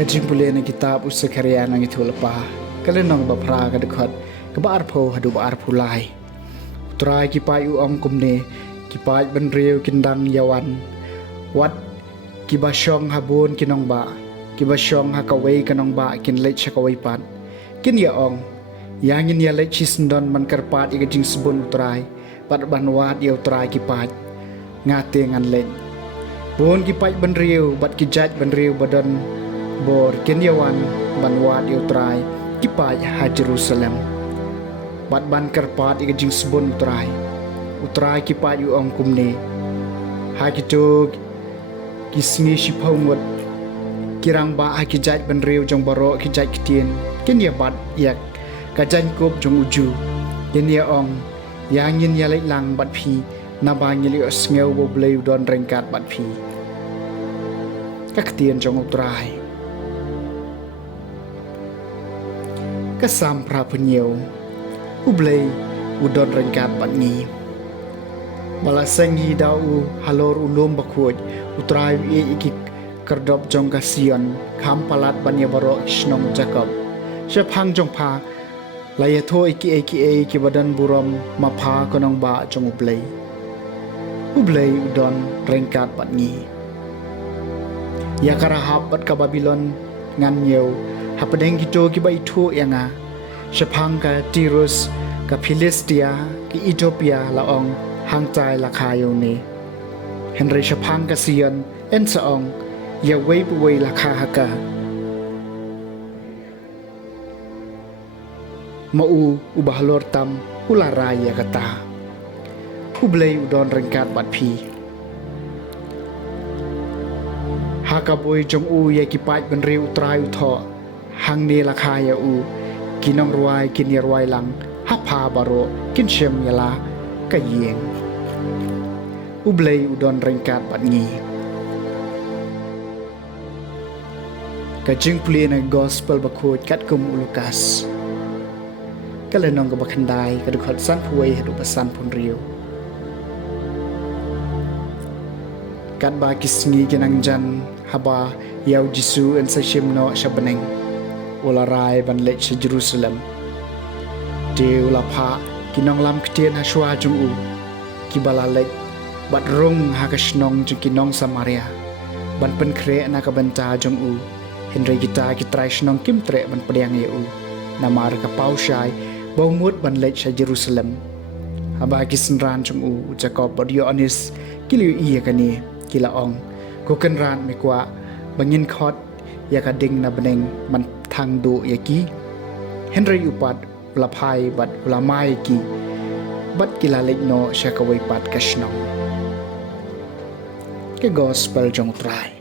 Kajing pulih na kitab Usakaria nang itu lepa kalenong bapra kadekot kebar po hadu bar pulai utrai kipai uong kumne kipai benriu kindang yawan wat kibasyong habun kinong ba kibasyong hakaway kanong ba kin lech hakaway pan kin yaong yangin ya lech sindon man karpat ikajing sebun utrai pat banwat ya utrai kipai ngate ngan lech bun kipai benriu bat kijat benriu badan bor kenyawan banwat utrai kipai ha Jerusalem bat ban karpat ikajing sebun utrai kipai uong kumne ha kitog kisngi shipawot kirang ba ha kijat benriu jong baro kijat kitien kenya bat yak kajan kop jong uju kenya ong yangin yalai lang bat phi nabangili osngeu bo bleu don rengkat bat phi kaktien jong utrai kasam pra penyeu ublei udon rengkat bat ngi balasangi dau halor ulum bakuj utrai e iki kerdop jong kasion kham palat banya baro snong jakob shephang jong pha layatho iki ki badan buram mapha konong ba jong ublei udon rengkat bat ngi yakarahap bat ka Babylon ngan yeu hapadeng kito ki ba itu yanga shapang ka Tirus ka Philistia ki Ethiopia laong hangtai lakayo ni Henry shapang ka Sion en saong ya wei puwei lakha haka mau ubahlor tam ularai ya kata ublei udon rengkat bat phi haka boy jong u ya ki pai benriu utrai utho hang ni lakaya u kinong ruai kin ruai lang hapa baro kin shem yala kayeng ublei udon rengkat bat ngi kajing puli na gospel bakut kat kum Lukas kalenong ka bakhandai kadukhat san puwei hadu pasan pun riu kat ba kisngi kinang jan haba yaw Jisu en sa shimno shabaneng ularai ban lech sa Jerusalem de ulapha kinong lam ktien ha shwa jung u kibala lech bat rung ha kashnong jung kinong Samaria ban pen kre na ka banta jung u henry kita kitrai shnong kim tre ban pediang ye u namar ka paushai baumut ban lech sa Jerusalem haba kisenran jung u Jacob bod Yohanes kiliu iya kani kilaong ko kenran me kwa bangin khot ya ka ding na beneng man thang do yaki Henry upat laphai bat ulamai ki bat kilalek no syakawai pat kashnong ke gospel jong trai